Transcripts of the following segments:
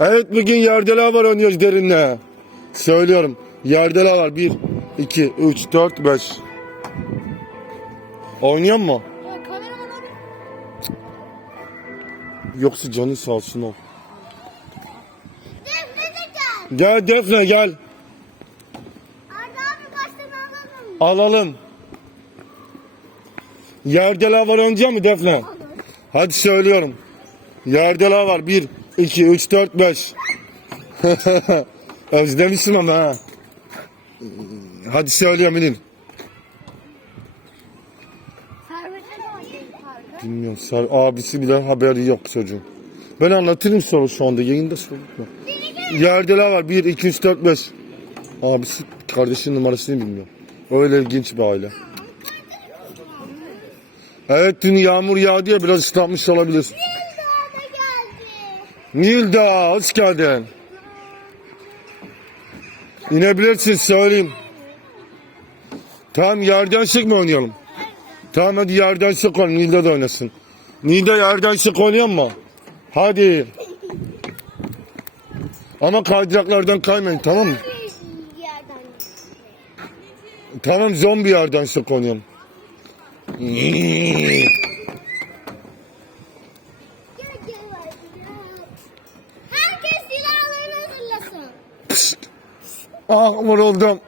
Evet bugün yerdela var oynuyoruz derinle. Söylüyorum. Yerdela var. 1, 2, 3, 4, 5. Oynuyor mu? Ya kameraman abi. Yoksa canı sağ olsun o. Defne de gel. Gel Defne gel. Arda abi kaç tane alalım? Alalım. Yerdela var oynayacak mı Defne? Olur. Hadi söylüyorum. Yerdela var. 1, 2, 3, 4, 5. Özlemişsin ama ha. Hadi söylüyorum inin. Bilmiyorum. Sar abisi bile haberi yok çocuğun. Ben anlatırım sonra şu anda. Yayında söyleme. Yerdeler var. 1, 2, 3, 4, 5. Abisi kardeşinin numarasını bilmiyor. Öyle ilginç bir aile. Evet dün yağmur yağdı ya biraz ıslanmış olabilir. Nilda hoş geldin. İnebilirsin söyleyeyim. Tamam yerden sık mı oynayalım? Tamam hadi yerden sık oynayalım. Nilda da oynasın. Nilda yerden sık oynayalım mı? Hadi. Ama kaydıraklardan kaymayın tamam mı? Tamam zombi yerden sık oynayalım. Ah vuruldum.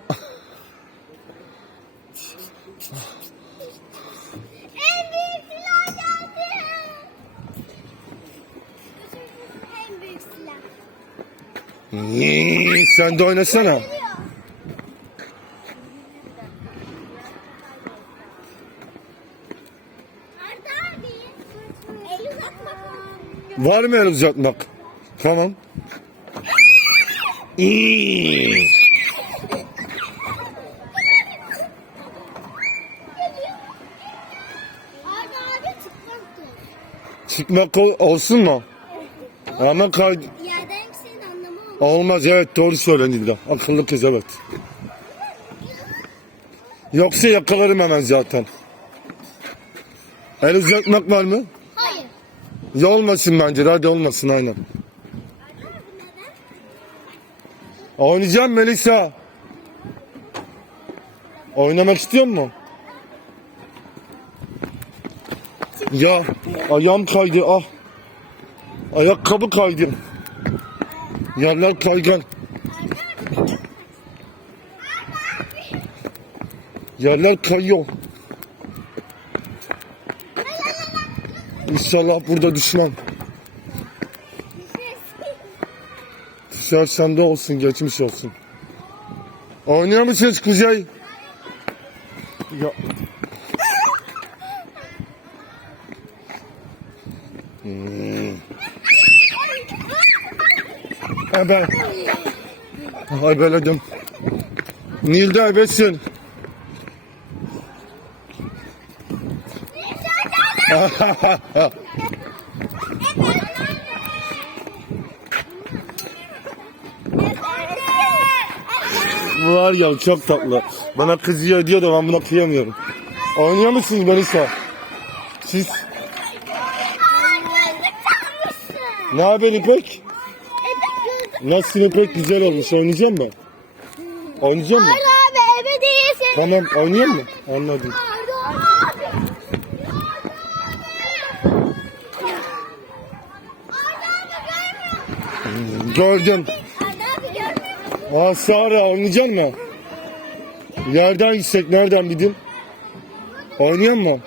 En büyük silah geldi. En büyük silah. Sen de oynasana. Geliyor. Arda abi. El uzatmak. Var mı el uzatmak? Tamam. İyi. Arda abi çıkmaktı. Çıkmak ol- olsun mu? Ama kay Yerden senin anlamı oldu. olmaz evet doğru söyledin de. Akıllı kız evet. Yoksa yakalarım hemen zaten. El uzatmak var mı? Hayır. Ya olmasın bence hadi olmasın aynen. Oynayacağım Melisa. Oynamak istiyor musun? Ya ayağım kaydı ah. Ayakkabı kaydı. Yerler kaygan. Yerler kayıyor. İnşallah burada düşmem. Düşer sende olsun, geçmiş olsun. Oynuyor musunuz Kuzey? Ya. Hmm. Ebe. Ebeledim. Nilde ebesin. Bu var ya çok tatlı. Bana kızıyor diyor da ben buna kıyamıyorum. Oynuyor musunuz Melisa? Siz ne haber İpek? Evet gözlük. Nasıl İpek güzel olmuş oynayacak mı? Oynayacak mı? Arda abi eve değilsin. Tamam oynayayım mı? Anladım. Gördüm. Aa Sara oynayacak mı? Yerden gitsek nereden bileyim? Oynayan mı?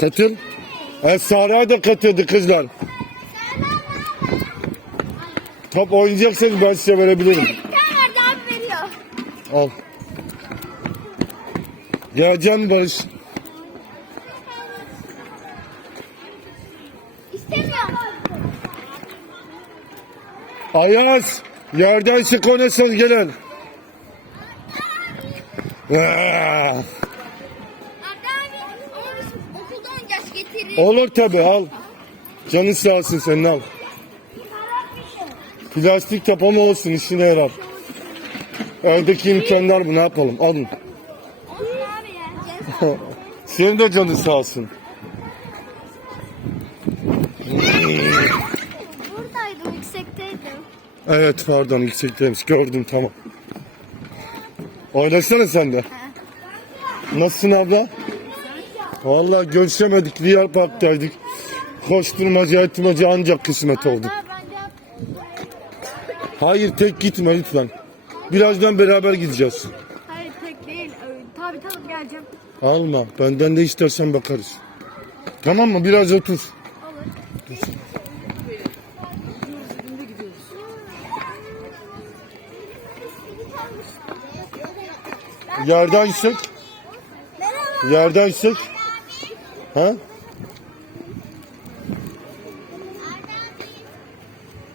Katıl. E Sara da katıldı kızlar. Top oynayacaksanız ben size verebilirim. Abi veriyor. Al. Geleceğim Barış. İstemiyorum. Ayaz. Yerden sık oynasın gelin. Aa, getirir. Olur tabi al. Canın sağ olsun senin al. Plastik tapama olsun işine yarar. Evdeki imkanlar bu ne yapalım alın. Senin de canın sağ olsun. Buradaydı o ikisi. Evet pardon yüksekteymiş gördüm tamam. Oynasana sen de. Nasılsın abla? Vallahi görüşemedik Real Park'taydık. Koşturmaca etmece ancak kısmet oldu. Hayır tek gitme lütfen. Birazdan beraber gideceğiz. Hayır tek değil. Tabii tabii geleceğim. Alma benden de istersen bakarız. Tamam mı biraz otur. Yerden yüksek. Yerden yüksek. Ha?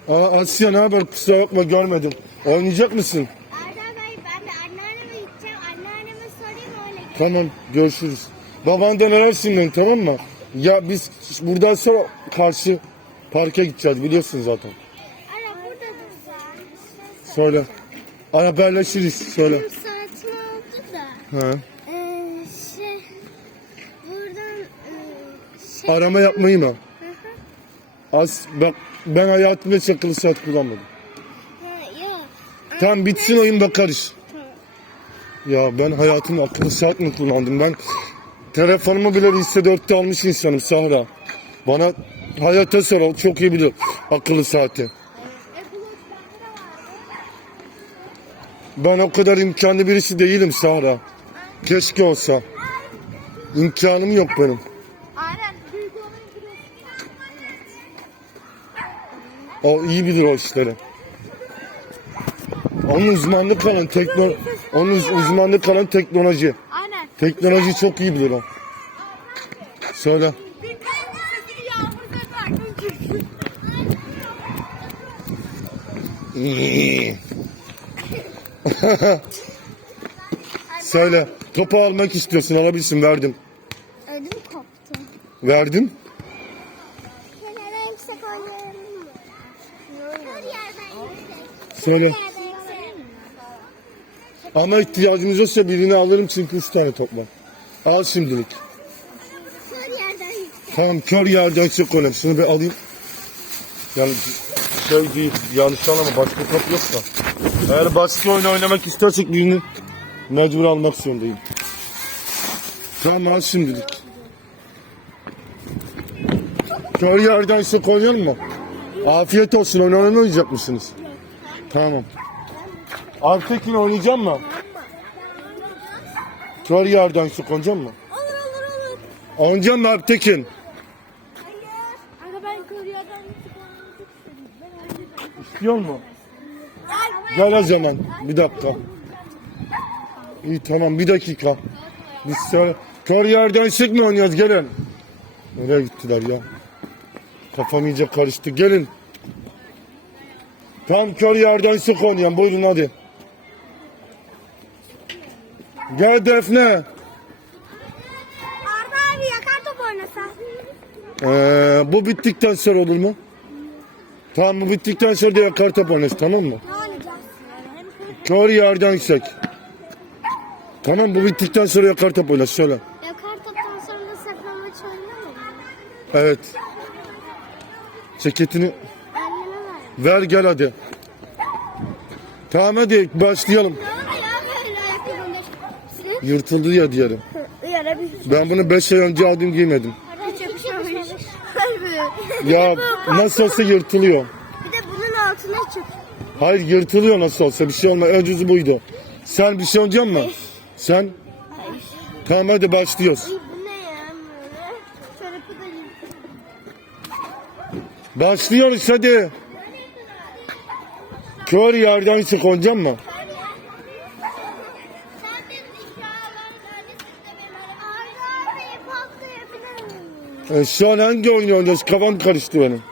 Aa, Asya ne haber? Kusura bakma görmedim. Oynayacak mısın? Erdem Bey ben de anneanneme gideceğim. Anneanneme sorayım öyle. Tamam görüşürüz. Babandan ararsun beni tamam mı? Ya biz buradan sonra karşı parka gideceğiz biliyorsun zaten. Ara burada. Söyle. Haberleşiriz söyle. Benim saatim oldu da. Ha. Ee, şey. Buradan e, şey. Arama yapmayı mı? Az bak ben hayatımda hiç akıllı saat kullanmadım. Ha, yok. Tamam bitsin oyun bakarız. Ya ben hayatımda akıllı saat mi kullandım? Ben telefonumu bile lise 4'te almış insanım Sahra. Bana hayata sor çok iyi bilir akıllı saati. E. Ben o kadar imkanlı birisi değilim Sahra. Keşke olsa. İmkanım yok benim. Aynen. Büyük olanı biliyorsun. O iyi bilir o işleri. Onun uzmanlık alan tekno onun uz- uzmanlık alan teknoloji. Aynen. Teknoloji çok iyi bilir o. Söyle. Söyle. Topu almak istiyorsun alabilirsin verdim. Ödüm koptu. Verdim. Kenara yüksek oynayalım mı? Her yerden yüksek. Söyle. Ama ihtiyacımız olsa birini alırım çünkü üç tane top var. Al şimdilik. Tamam kör yerden çık oğlum. Şunu bir alayım. Yani şey değil yanlış anlama başka top yoksa. Eğer başka oyun oynamak istersek birini mecbur almak zorundayım. Tamam al şimdilik. Kör yerden çık oynayalım mı? Afiyet olsun oyun oynamayacak mısınız? Tamam. Altekin oynayacak mı? Kör yerden çık oynayacak mı? Olur olur olur. Oynayacak mı oynayacağım. İstiyor mu? Gel. O zaman. Bir dakika. İyi tamam bir dakika. Biz sonra kör yerden sık mı oynuyoruz gelin. Nereye gittiler ya? Kafam iyice karıştı gelin. Tam kör yerden sık oynayan buyurun hadi. Gel Defne. Arda abi yakar top oynasan. Ee, bu bittikten sonra olur mu? Tamam bu bittikten sonra da yakar top oynarız tamam mı? Ne oynayacağız? Hem Kör yerden yüksek. Tamam bu bittikten sonra yakar top oynarız söyle. yakar toptan sonra da saklanmaç oynayalım mı? Evet. Ceketini ver. gel hadi. Tamam hadi başlayalım. Yırtıldı ya diyelim. Ben bunu 5 ay önce aldım giymedim. Ya nasıl olsa yırtılıyor. Bir de bunun altına çık. Hayır yırtılıyor nasıl olsa bir şey olmaz. En ucuzu buydu. Sen bir şey olacak mı? Sen? Tamam hadi başlıyoruz. Başlıyoruz hadi. Kör yerden sık oynayacak mı? E, şu an hangi oyun oynuyoruz? Kafam karıştı benim.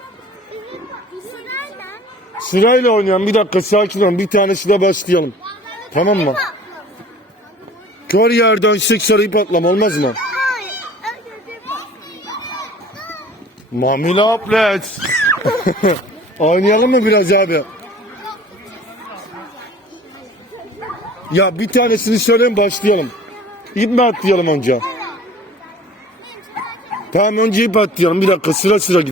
Sırayla oynayan bir dakika sakin olun. Bir tanesiyle başlayalım. Tamam mı? Kör yerden sık sarayıp atlama olmaz mı? Hayır. Önce bir Mamile Aplet. Oynayalım mı biraz abi? Ya bir tanesini söyleyin başlayalım. İp mi atlayalım önce? Tamam önce ip atlayalım. Bir dakika sıra sıra gidelim.